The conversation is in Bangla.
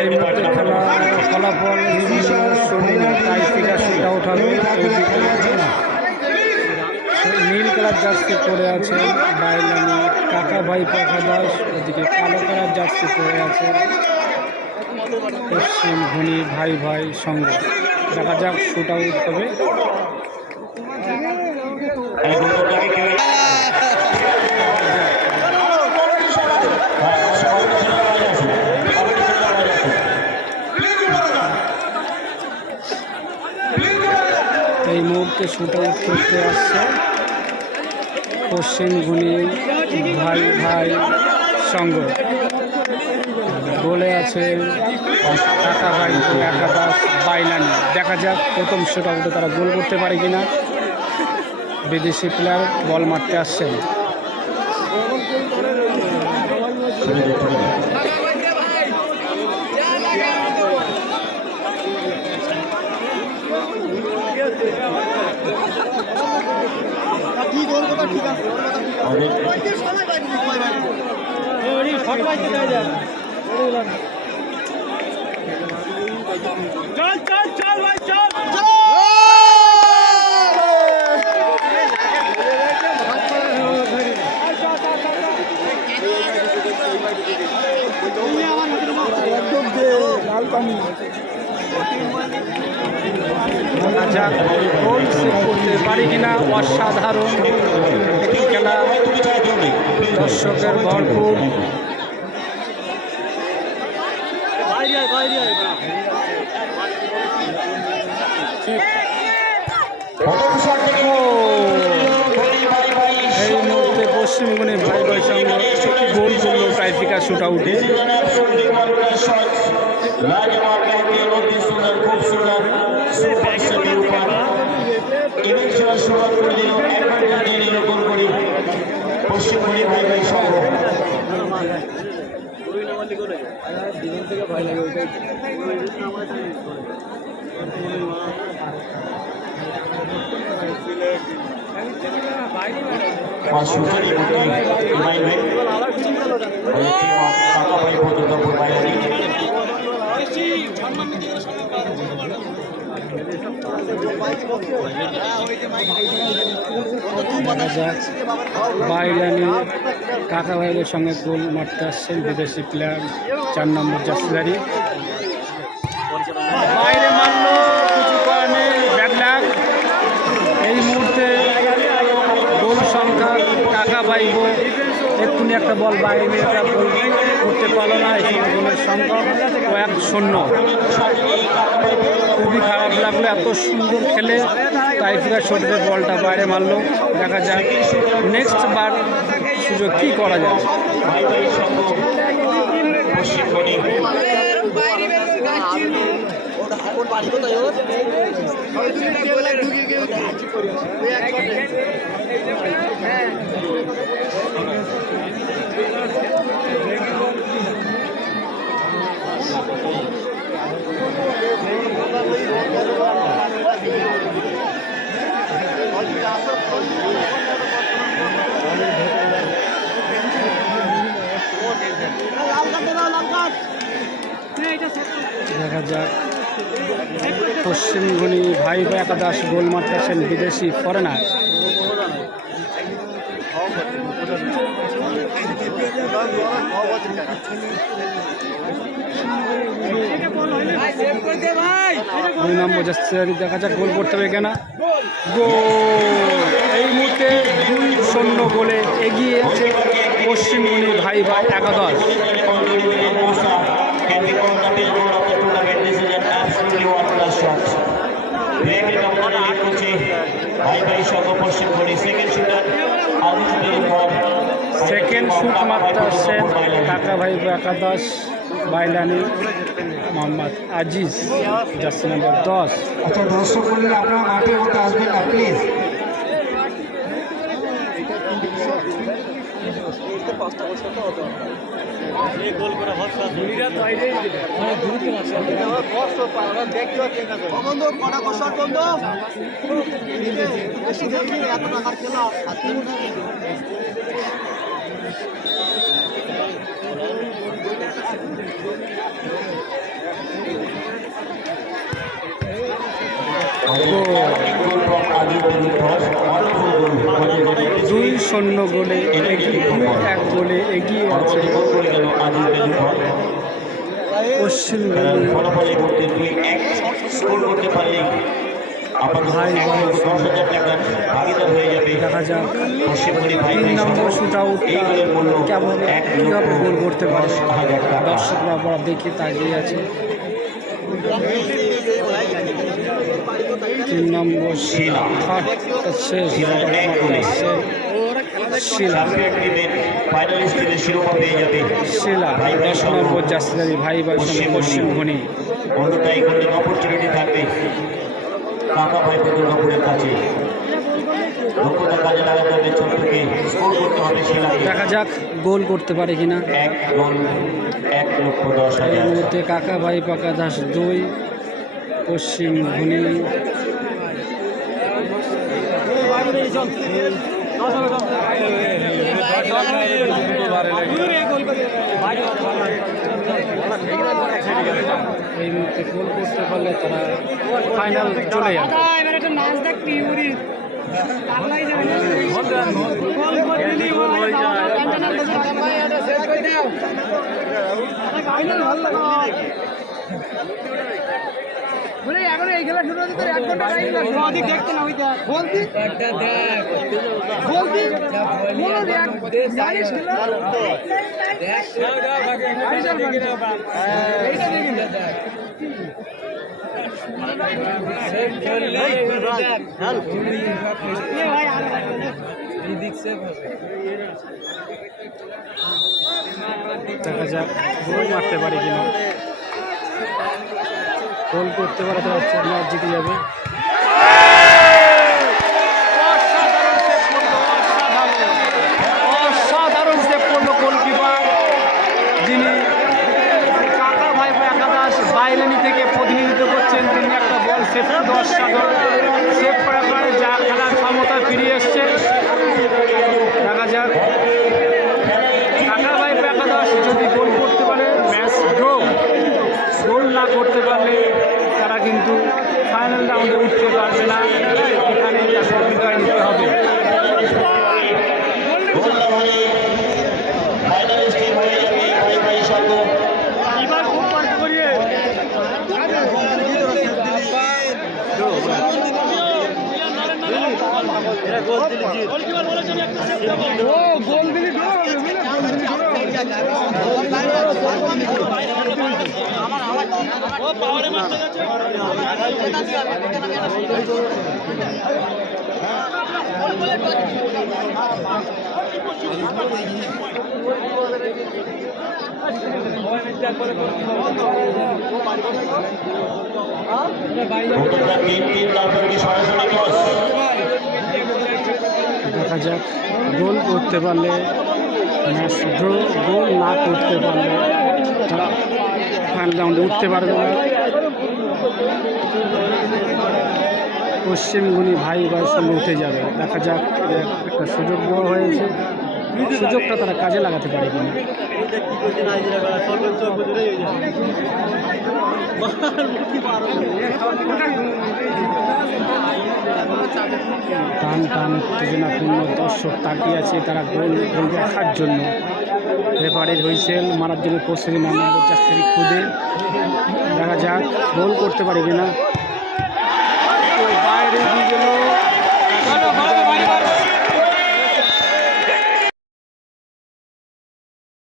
এই মুহূর্তে খেলা ফলাফল টাইফিকার শুট আউট হবে। নীল কালার জার্সি পরে আছে বাইলানি কাকা ভাই পাখা দাস, ওদিকে কালো কালার জার্সি পরে আছে পশ্চিম ঘনি ভাই ভাই সঙ্গে। দেখা যাক শুট আউট হবে। এই মুহূর্তে শুট আউট করতে আসছে পশ্চিম ঘুনি ভাই ভাই সঙ্গ। গোলে আছে কাকা ভাই একাদশ বাইলানি। দেখা যাক প্রথম শুট আউটে তারা গোল করতে পারে কিনা। বিদেশি প্লেয়ার বল মারতে আসছেন। গোল সেভ করতে পারি কিনা। অসাধারণ একটি খেলা, দর্শকের ভরপুর। এই মুহূর্তে পশ্চিমবঙ্গে ভাই ভাই সঙ্গে গোল করলো টাইফিকার শুট আউটে। পশ্চিমবঙ্গে ভাই ভাই সঙ্গ বাইলানি কাকা ভাইয়ের সঙ্গে গোল মারতে আসছেন বিদেশি প্লেয়ার 4 নম্বর জার্সিধারী। বাইরে মারলো, কিছু কারণে ব্যাড লাক। এই মুহূর্তে গোল সংখ্যা কাকা ভাইব এক্ষুনি একটা বল বাইরে একটা গোল করতে পারলো না। এখানে গোলের সংখ্যা 1-0। খুবই খারাপ লাগলো, এত সুন্দর খেলে টাইফিকার শটে বলটা বাইরে মারলো। দেখা যাক নেক্সট বার সুযোগ কী করা যায়। দেখা যাক পশ্চিমবঙ্গী ভাই ভাই একাদশ গোল মারতেছেন বিদেশি ফরেনার। দুই নম্বর জার্সি দেখা যাক গোল করতে হবে কিনা। গোল! এই মুহূর্তে 2-0 গোলে এগিয়ে আছে পশ্চিমবঙ্গী ভাই ভাই একাদশ। সেকেন্ড শুট মারতে আসছেন কাকা ভাই একাদশ বাইলানি মোহাম্মদ আজিজ, জার্সি নম্বর 10। আচ্ছা দর্শক বললেন আপনারা মাঠের মধ্যে আসবেন না প্লিজ। দুই শূন্য গোলে এগিয়ে 2-1 গোলে এগিয়ে আছে পশ্চিম ভাই ভাই দেখা যাক 3 নম্বর শুট আউটটা কেমন কীভাবে গোল করতে পারে দর্শকরা বড় দেখে তাকিয়ে আছে 3 নম্বর শিলা শেষ শিলা 10 নম্বর জাসিদারি ভাই ভাই পশ্চিম ঘনি অপরচুনিটি থাকবে কাকা ভাই দুর্গাপুরের কাছে লক্ষ্যটা কাজে লাগাতে হবে ছোট্টকে স্কোর করতে হবে শিলাকে দেখা যাক গোল করতে পারে কিনা 1 গোল 1,10,000 এই মুহূর্তে কাকা ভাই পাকা দাস 2 পশ্চিম ঘনি এই মুহূর্তে গোল করতে পারলে তারা ফাইনাল চলে যাবে এখন এই খেলা শুরু হতে 1 ঘন্টা টাইম লাগবে অধিক দেখতে না ওইটা বলতি একটা দেখ বলতি মনে দেখ জানিস খেলা দেখ এইটা দেখি না সেম খেললে দেখ এ ভাই এই দিক সে দেখা যাক গোল মারতে পারে কিনা গোল করতে পারে তারা ম্যাচ জিতে যাবে অসাধারণ সেভ করলো গোলকিপার যিনি কাকা ভাই একাদশ বাইলেনি থেকে প্রতিনিধিত্ব করছেন তিনি একটা বল সেভ করতে অসাধারণ সেভ করার পরে যা খেলার ক্ষমতা ফিরিয়ে এসছে দেখা যাক কাকা ভাই একাদশ যদি গোল করতে পারে ম্যাচ ড্র গোল না করতে পারলে তারা কিন্তু ফাইনাল রাউন্ডে উঠতে পারবে না এখানে তাদের বিদায় নিতে হবে দেখা যাক গোল করতে পারলে ম্যাচ ড্র গোল না করতে পারলে তারা ফাইনাল রাউন্ডে উঠতে পারবে না পশ্চিমগুনি ভাই ভাইয়ের সঙ্গে উঠে যাবে দেখা যাক একটা সুযোগ দেওয়া হয়েছে সুযোগটা তারা কাজে লাগাতে পারে কিনা টান টান উত্তেজনাপূর্ণ দর্শক তাকিয়ে আছে তারা গোল দেখার জন্য রেফারির হুইসেল মারার জন্য প্রস্তুতি নাম জাসিদারি খুদে দেখা যাক গোল করতে পারে কিনা